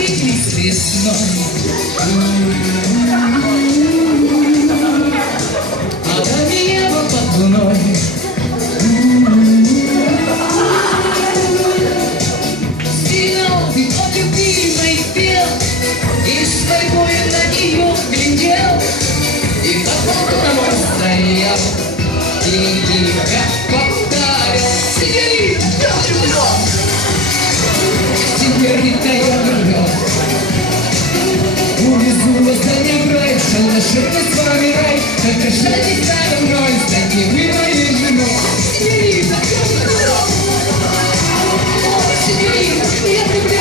встретились весной. А до неба под луной Стрелял ты, как и ты, твой Это жизнь с вами рай, это жизнь со мной, стойте вы моей женой. Синьорита, я не я тебя